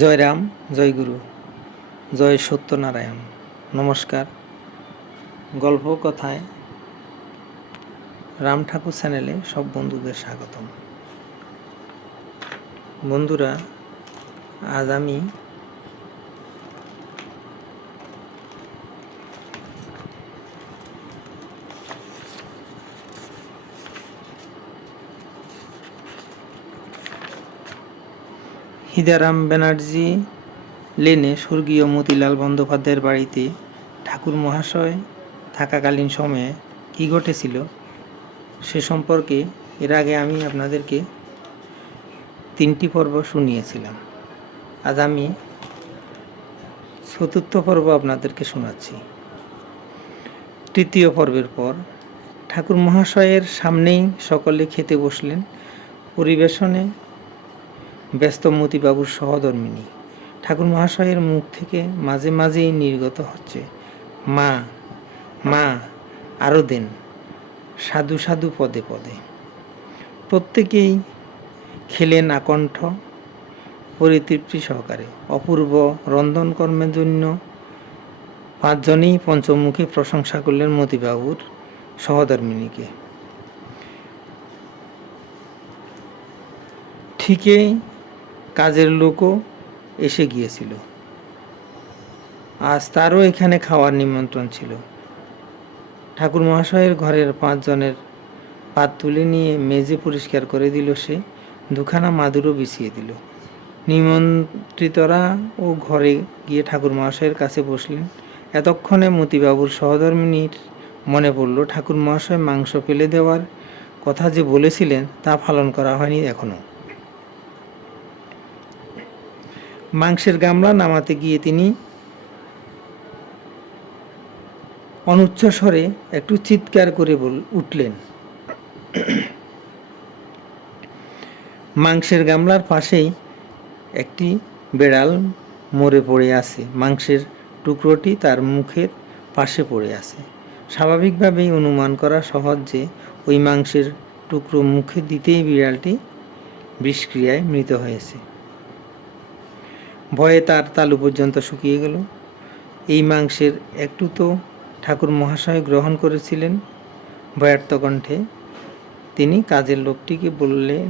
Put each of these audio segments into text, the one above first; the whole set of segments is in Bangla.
জয় রাম, জয় গুরু, জয় সত্যনারায়ণ। নমস্কার। গল্প কথায় রাম ঠাকুর চ্যানেলে সব বন্ধুদের স্বাগতম। বন্ধুরা, আজ আমি হিদারাম ব্যানার্জি লেনে স্বর্গীয় মতিলাল বন্দ্যোপাধ্যায়ের বাড়িতে ঠাকুর মহাশয় থাকাকালীন সময়ে কী ঘটেছিল সে সম্পর্কে এর আগে আমি আপনাদেরকে 3টি পর্ব শুনিয়েছিলাম। আজ আমি 4র্থ পর্ব আপনাদেরকে শোনাচ্ছি। 3য় পর্বের পর ঠাকুর মহাশয়ের সামনেই সকলে খেতে বসলেন। পরিবেশনে ব্যস্ত মতিবাবুর সহধর্মিণী। ঠাকুর মহাশয়ের মুখ থেকে মাঝে মাঝেই নির্গত হচ্ছে, মা মা, আরও দেন, সাধু সাধু পদে পদে। প্রত্যেকেই খেলেন আকণ্ঠ পরিতৃপ্তি সহকারে। অপূর্ব রন্ধনকর্মের জন্য 5 জনেই পঞ্চমুখে প্রশংসা করলেন মতিবাবুর সহধর্মিণীকে। ঠিকই কাজের লোকও এসে গিয়েছিল। আজ তারও এখানে খাওয়ার নিমন্ত্রণ ছিল। ঠাকুর মহাশয়ের ঘরের 5 জনের পাত তুলে নিয়ে মেজে পরিষ্কার করে দিল সে, 2খানা মাদুরও বিছিয়ে দিল। নিমন্ত্রিতরা ও ঘরে গিয়ে ঠাকুর মহাশয়ের কাছে বসলেন। এতক্ষণে মতিবাবুর সহধর্মিণীর মনে পড়ল ঠাকুর মহাশয় মাংস ফেলে দেওয়ার কথা যে বলেছিলেন তা পালন করা হয়নি এখনো। মাংসের গামলা নামাতে গিয়ে তিনি অনুচ্চ স্বরে একটু চিৎকার করে উঠলেন, মাংসের গামলার পাশেই একটি বেড়াল মরে পড়ে আছে। মাংসের টুকরোটি তার মুখের পাশে পড়ে আছে। স্বাভাবিকভাবেই অনুমান করা সহজ যে ওই মাংসের টুকরো মুখে দিতেই বিড়ালটি বিষক্রিয়ায় মৃত হয়েছে। ভয়ে তার তালু পর্যন্ত শুকিয়ে গেল। এই মাংসের একটু তো ঠাকুর মহাশয় গ্রহণ করেছিলেন। ভয়ার্ত কণ্ঠে তিনি কাজের লোকটিকে বললেন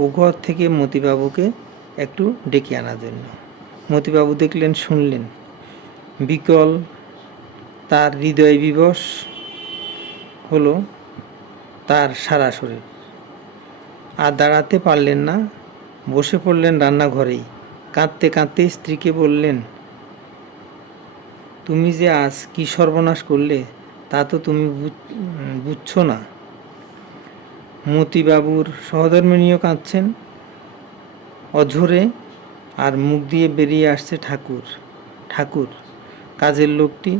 ও ঘর থেকে মতিবাবুকে একটু ডেকে আনার জন্য। মতিবাবু দেখলেন, শুনলেন, বিকল তার হৃদয় বিবশ হলো তার সারা শরীর। আর দাঁড়াতে পারলেন না, বসে পড়লেন রান্নাঘরেই। কাঁদতে কাঁদতে স্ত্রীকে বললেন, তুমি যে আজ কি সর্বনাশ করলে তা তো তুমি বুঝছো না। মতিবাবুর সহধর্মিণীও কাঁদছেন অঝরে, আর মুখ দিয়ে বেরিয়ে আসছে, ঠাকুর ঠাকুর। কাজের লোকটি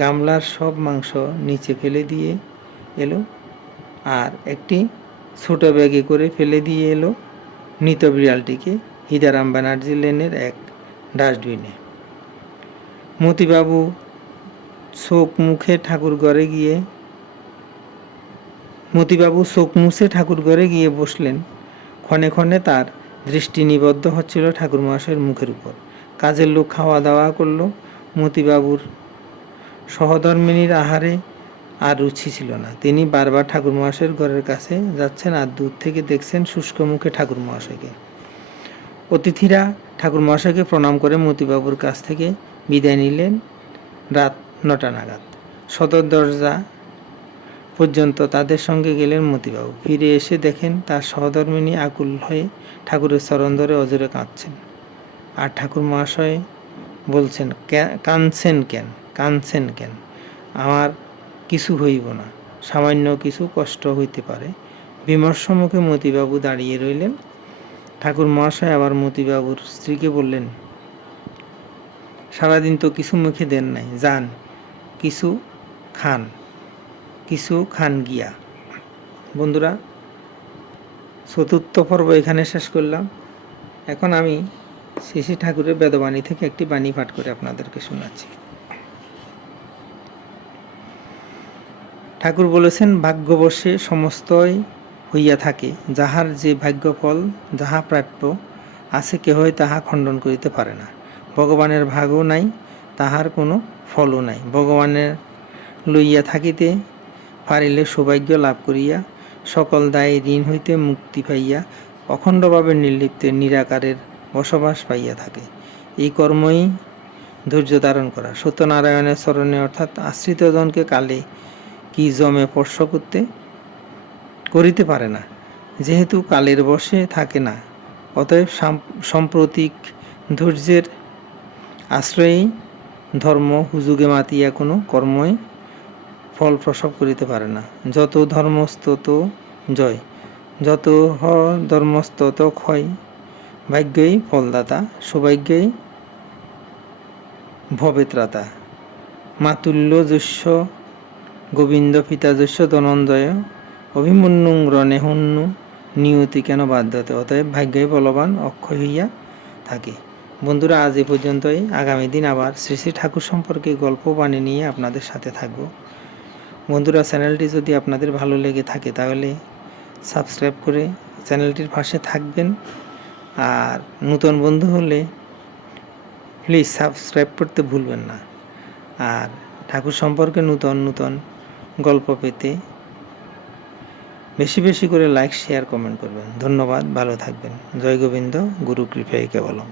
গামলার সব মাংস নিচে ফেলে দিয়ে এলো আর একটি ছোট ব্যাগে করে ফেলে দিয়ে এলো মৃত বিড়ালটিকে হিদারাম ব্যানার্জি লেনের এক ডাস্টবিনে। মতিবাবু চোখ মুছে ঠাকুর ঘরে গিয়ে বসলেন। ক্ষণে ক্ষণে তার দৃষ্টি নিবদ্ধ হচ্ছিল ঠাকুর মহাশয়ের মুখের উপর। কাজের লোক খাওয়া দাওয়া করল। মতিবাবুর সহধর্মিণীর আহারে আর রুচি ছিল না। তিনি বারবার ঠাকুর মহাশয়ের ঘরের কাছে যাচ্ছেন আর দূর থেকে দেখছেন শুষ্ক মুখে ঠাকুর মহাশয়কে। অতিথিরা ঠাকুর মহাশয়কে প্রণাম করে মতিবাবুর কাছ থেকে বিদায় নিলেন রাত 9টা নাগাদ। সদর দরজা পর্যন্ত তাদের সঙ্গে গেলেন মতিবাবু। ফিরে এসে দেখেন তার সহধর্মিণী আকুল হয়ে ঠাকুরের চরণ ধরে অজরে কাঁদছেন। আর ঠাকুর মহাশয় বলছেন, কাঁদছেন কেন? আমার কিছু হইব না, সামান্য কিছু কষ্ট হইতে পারে। বিমর্ষ মুখে মতিবাবু দাঁড়িয়ে রইলেন। ঠাকুর মহাশয় আবার মতিবাবুর স্ত্রীকে বললেন, সারাদিন তো কিছু মুখে দেন নাই, যান কিছু খান গিয়া। বন্ধুরা, 4র্থ পর্ব এখানে শেষ করলাম। এখন আমি শ্রী ঠাকুরের বেদবাণী থেকে একটি বাণী পাঠ করে আপনাদেরকে শোনাচ্ছি। ঠাকুর বলেছেন, ভাগ্যবশে সমস্তই হইয়া থাকে, যাহার যে ভাগ্যফল যাহা প্রাপ্য আছে, কেহই তাহা খণ্ডন করিতে পারে না। ভগবানের ভাগও নাই, তাহার কোনো ফলও নাই। ভগবানের লইয়া থাকিতে পারিলে সৌভাগ্য লাভ করিয়া সকল দায় ঋণ হইতে মুক্তি পাইয়া অখণ্ডভাবে নির্লিপ্তে নিরাকারের বসবাস পাইয়া থাকে। এই কর্মই ধৈর্য ধারণ করা। সত্যনারায়ণের চরণে অর্থাৎ আশ্রিতজনকে কালে কি জমে স্পর্শ করিতে পারে না, যেহেতু কালের বশে থাকে না, অতএব সাম্প্রতিক ধৈর্যের আশ্রয়েই ধর্ম হুজুগে মাতিয়া কোনো কর্মই ফল প্রসব করিতে পারে না। যত ধর্মস্তত জয়, যত ধর্মস্তত ক্ষয়। ভাগ্যই ফলদাতা, সৌভাগ্যই ভবেত্রাতা। মাতুল্য যস্য গোবিন্দ পিতা যস্য ধনঞ্জয় অভিমন্যুং রণে হন্যু নিয়তি কেন বাধ্যতে। অতএব ভাগ্যই বলবান অক্ষয় হইয়া থাকে। বন্ধুরা, আজ এ পর্যন্তই। আগামী দিন আবার শ্রী শ্রী ঠাকুর সম্পর্কে গল্প বাণী নিয়ে আপনাদের সাথে থাকব। বন্ধুরা, চ্যানেলটি যদি আপনাদের ভালো লেগে থাকে তাহলে সাবস্ক্রাইব করে চ্যানেলটির পাশে থাকবেন। আর নতুন বন্ধু হলে প্লিজ সাবস্ক্রাইব করতে ভুলবেন না। আর ঠাকুর সম্পর্কে নতুন নতুন গল্প পেতে বেশি বেশি করে লাইক, শেয়ার, কমেন্ট করবেন। ধন্যবাদ, ভালো থাকবেন। জয় গোবিন্দ, গুরু কৃপায় কেবলম।